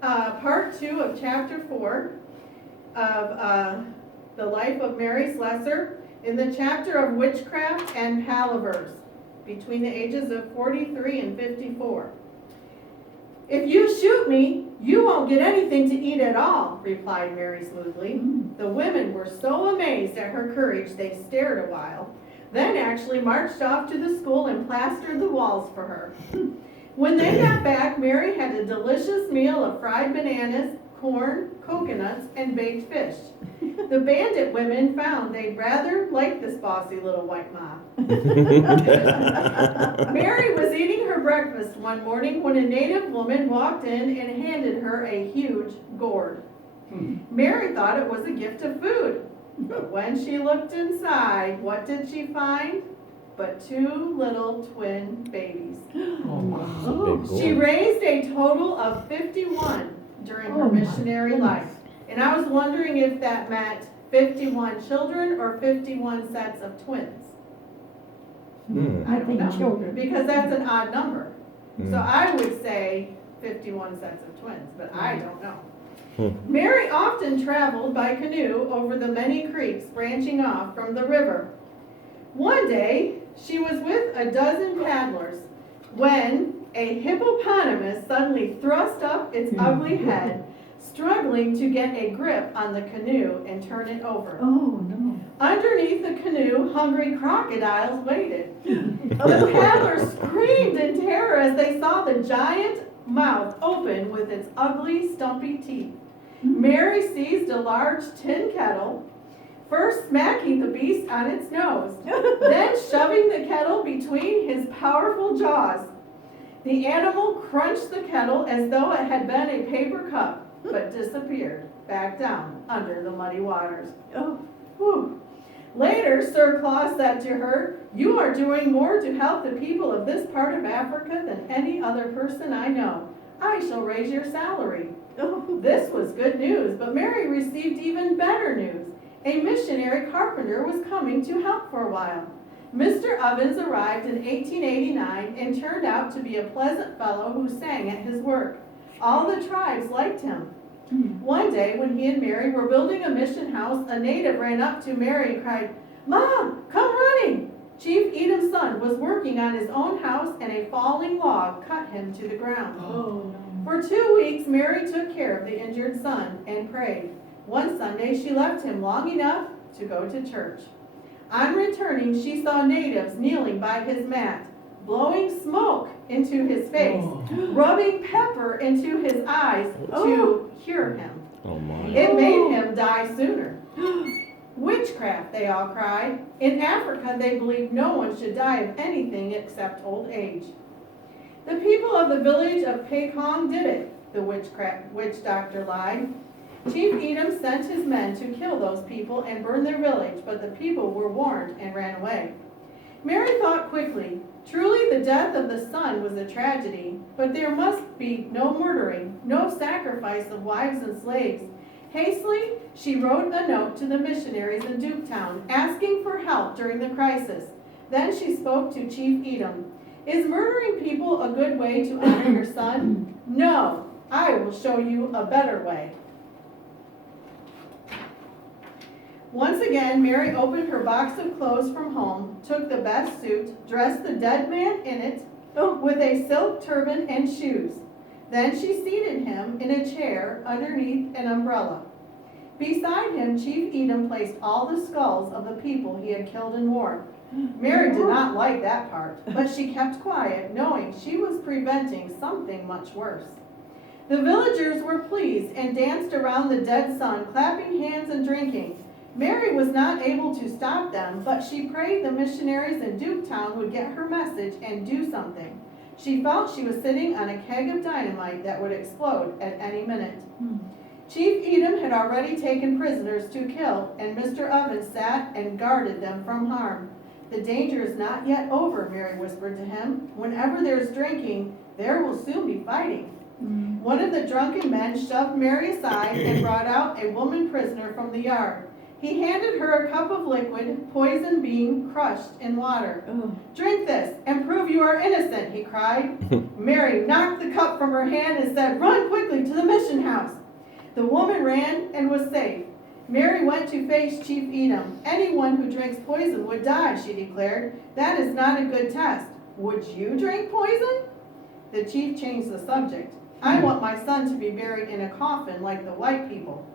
part 2 of chapter 4 of the life of Mary Slessor in the chapter of witchcraft and palavers between the ages of 43 and 54. "If you shoot me, you won't get anything to eat at all," replied Mary smoothly. The women were so amazed at her courage they stared a while, then actually marched off to the school and plastered the walls for her. When they got back, Mary had a delicious meal of fried bananas, corn, coconuts, and baked fish. The bandit women found they'd rather like this bossy little white ma. Mary was eating her breakfast one morning when a native woman walked in and handed her a huge gourd. Mary thought it was a gift of food, but when she looked inside, what did she find? But 2 little twin babies. She raised a total of 51 during her missionary life. And I was wondering if that meant 51 children or 51 sets of twins. I don't know, children, because that's an odd number. So I would say 51 sets of twins, but I don't know. Mary often traveled by canoe over the many creeks branching off from the river. One day, she was with a dozen paddlers when a hippopotamus suddenly thrust up its ugly head, struggling to get a grip on the canoe and turn it over. Oh, no. Underneath the canoe, hungry crocodiles waited. The paddlers screamed in terror as they saw the giant mouth open with its ugly, stumpy teeth. Mary seized a large tin kettle, first smacking the beast on its nose, then shoving the kettle between his powerful jaws. The animal crunched the kettle as though it had been a paper cup, but disappeared back down under the muddy waters. Oh, whew. Later, Sir Claus said to her, "You are doing more to help the people of this part of Africa than any other person I know. I shall raise your salary." This was good news, but Mary received even better news. A missionary carpenter was coming to help for a while. Mr. Ovens arrived in 1889 and turned out to be a pleasant fellow who sang at his work. All the tribes liked him. One day, when he and Mary were building a mission house, a native ran up to Mary and cried, "Mom, come running!" Chief Edom's son was working on his own house and a falling log cut him to the ground. For 2 weeks, Mary took care of the injured son and prayed. One Sunday, she left him long enough to go to church. On returning, she saw natives kneeling by his mat, blowing smoke into his face, rubbing pepper into his eyes to cure him. It made him die sooner. Witchcraft, they all cried. In Africa, they believed no one should die of anything except old age. The people of the village of Pekong did it, the witch doctor lied. Chief Edom sent his men to kill those people and burn their village, but the people were warned and ran away. Mary thought quickly. Truly the death of the son was a tragedy, but there must be no murdering, no sacrifice of wives and slaves. Hastily, she wrote a note to the missionaries in Duketown, asking for help during the crisis. Then she spoke to Chief Edom. "Is murdering people a good way to honor your son? No, I will show you a better way." Once again, Mary opened her box of clothes from home, took the best suit, dressed the dead man in it with a silk turban and shoes. Then she seated him in a chair underneath an umbrella. Beside him, Chief Edom placed all the skulls of the people he had killed in war. Mary did not like that part, but she kept quiet, knowing she was preventing something much worse. The villagers were pleased and danced around the dead son, clapping hands and drinking. Mary was not able to stop them, but she prayed the missionaries in Duketown would get her message and do something. She felt she was sitting on a keg of dynamite that would explode at any minute. Chief Edom had already taken prisoners to kill, and Mr. Ovens sat and guarded them from harm. "The danger is not yet over," Mary whispered to him. "Whenever there's drinking, there will soon be fighting." One of the drunken men shoved Mary aside and brought out a woman prisoner from the yard. He handed her a cup of liquid, poison being crushed in water. "Drink this and prove you are innocent," he cried. Mary knocked the cup from her hand and said, "Run quickly to the missionary." The woman ran and was safe. Mary went to face Chief Edom. Anyone who drinks poison would die, she declared. That is not a good test. Would you drink poison? The chief changed the subject. I want my son to be buried in a coffin like the white people.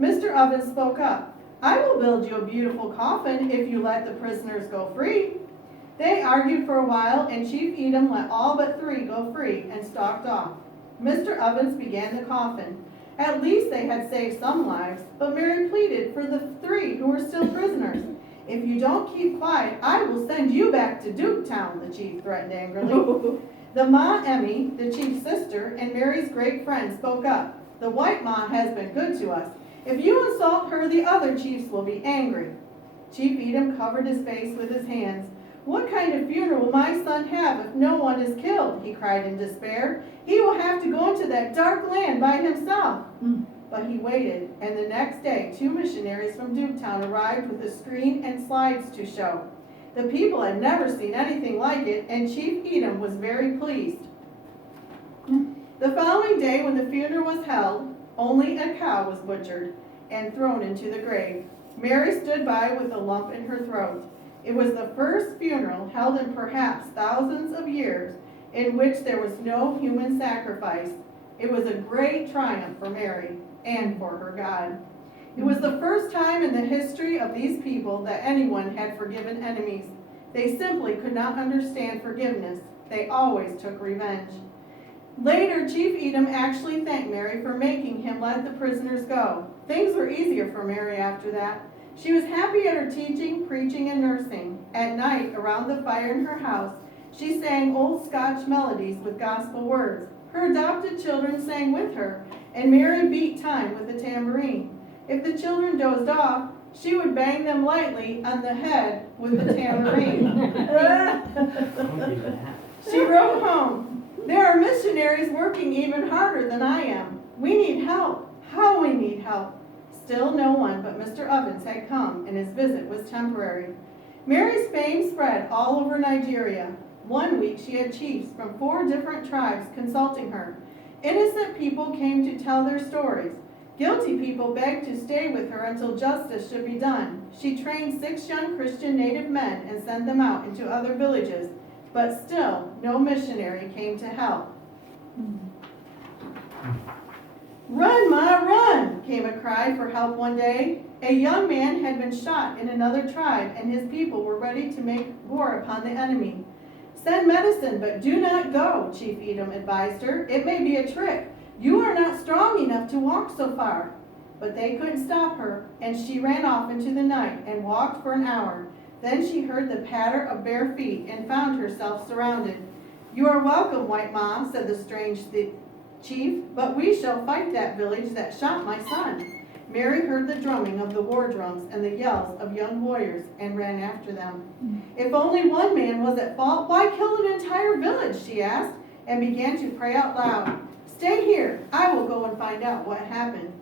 Mr. Ovens spoke up. I will build you a beautiful coffin if you let the prisoners go free. They argued for a while, and Chief Edom let all but 3 go free and stalked off. Mr. Ovens began the coffin. At least they had saved some lives, but Mary pleaded for the 3 who were still prisoners. If you don't keep quiet, I will send you back to Duketown, the chief threatened angrily. The Ma Emmy, the chief's sister, and Mary's great friend spoke up. The white Ma has been good to us. If you insult her, the other chiefs will be angry. Chief Edom covered his face with his hands. What kind of funeral will my son have if no one is killed? He cried in despair. He will have to go into that dark land by himself. But he waited, and the next day 2 missionaries from Duketown arrived with a screen and slides to show. The people had never seen anything like it, and Chief Edom was very pleased. The following day, when the funeral was held, only a cow was butchered and thrown into the grave. Mary stood by with a lump in her throat. It was the first funeral held in perhaps thousands of years in which there was no human sacrifice. It was a great triumph for Mary and for her God. It was the first time in the history of these people that anyone had forgiven enemies. They simply could not understand forgiveness. They always took revenge. Later, Chief Edom actually thanked Mary for making him let the prisoners go. Things were easier for Mary after that. She was happy at her teaching, preaching, and nursing. At night, around the fire in her house, she sang old Scotch melodies with gospel words. Her adopted children sang with her, and Mary beat time with a tambourine. If the children dozed off, she would bang them lightly on the head with the tambourine. She wrote home, "There are missionaries working even harder than I am. We need help. How we need help." Still no one but Mr. Ovens had come, and his visit was temporary. Mary's fame spread all over Nigeria. One week she had chiefs from 4 different tribes consulting her. Innocent people came to tell their stories. Guilty people begged to stay with her until justice should be done. She trained 6 young Christian native men and sent them out into other villages, but still no missionary came to help. "Run, Ma, run!" came a cry for help one day. A young man had been shot in another tribe, and his people were ready to make war upon the enemy. "Send medicine, but do not go," Chief Edom advised her. "It may be a trick. You are not strong enough to walk so far." But they couldn't stop her, and she ran off into the night and walked for an hour. Then she heard the patter of bare feet and found herself surrounded. "You are welcome, White Ma," said the strange chief, "but we shall fight that village that shot my son." Mary heard the drumming of the war drums and the yells of young warriors and ran after them. If only one man was at fault, why kill an entire village, she asked, and began to pray out loud. "Stay here, I will go and find out what happened."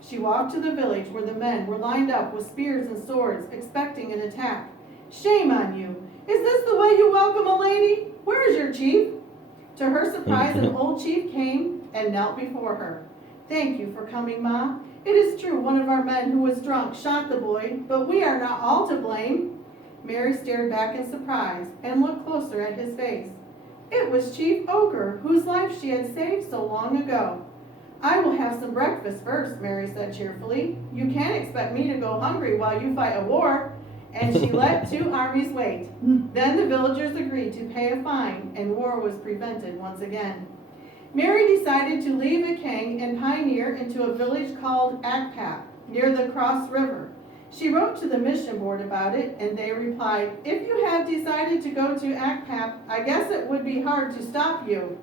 She walked to the village where the men were lined up with spears and swords, expecting an attack. "Shame on you! Is this the way you welcome a lady? Where is your chief?" To her surprise, an old chief came and knelt before her. "Thank you for coming, Ma. It is true one of our men who was drunk shot the boy, but we are not all to blame." Mary stared back in surprise and looked closer at his face. It was Chief Ogre, whose life she had saved so long ago. "I will have some breakfast first," Mary said cheerfully. "You can't expect me to go hungry while you fight a war." And she let 2 armies wait. Then the villagers agreed to pay a fine, and war was prevented once again. Mary decided to leave Akang and pioneer into a village called Akpap, near the Cross River. She wrote to the mission board about it, and they replied, "If you have decided to go to Akpap, I guess it would be hard to stop you."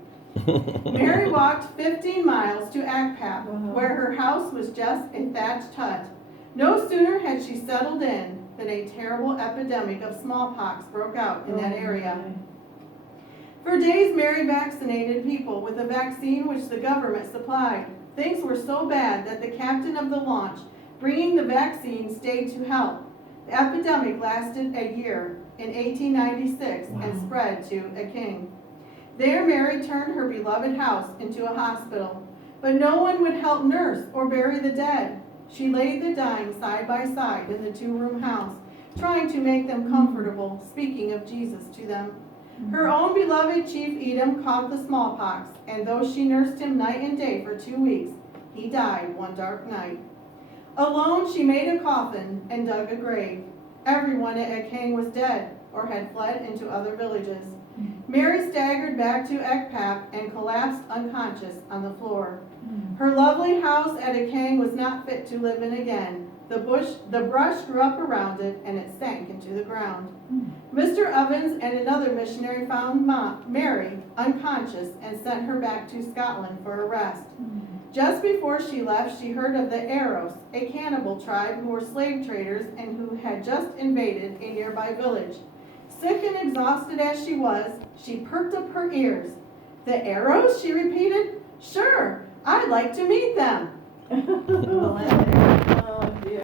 Mary walked 15 miles to Akpap, where her house was just a thatched hut. No sooner had she settled in than a terrible epidemic of smallpox broke out in that area. For days, Mary vaccinated people with a vaccine which the government supplied. Things were so bad that the captain of the launch bringing the vaccine stayed to help. The epidemic lasted a year, in 1896, and spread to Akang. There, Mary turned her beloved house into a hospital. but no one would help nurse or bury the dead. She laid the dying side by side in the two-room house, trying to make them comfortable, speaking of Jesus to them. Her own beloved Chief Edom caught the smallpox, and though she nursed him night and day for 2 weeks, he died one dark night. Alone she made a coffin and dug a grave. Everyone at Ekang was dead or had fled into other villages. Mary staggered back to Ekpap and collapsed unconscious on the floor. Her lovely house at Ekang was not fit to live in again. The brush grew up around it, and it sank into the ground. Mr. Evans and another missionary found Mary unconscious and sent her back to Scotland for a rest. Just before she left, she heard of the Arrows, a cannibal tribe who were slave traders and who had just invaded a nearby village. Sick and exhausted as she was, she perked up her ears. "The Arrows?" she repeated. "Sure, I'd like to meet them."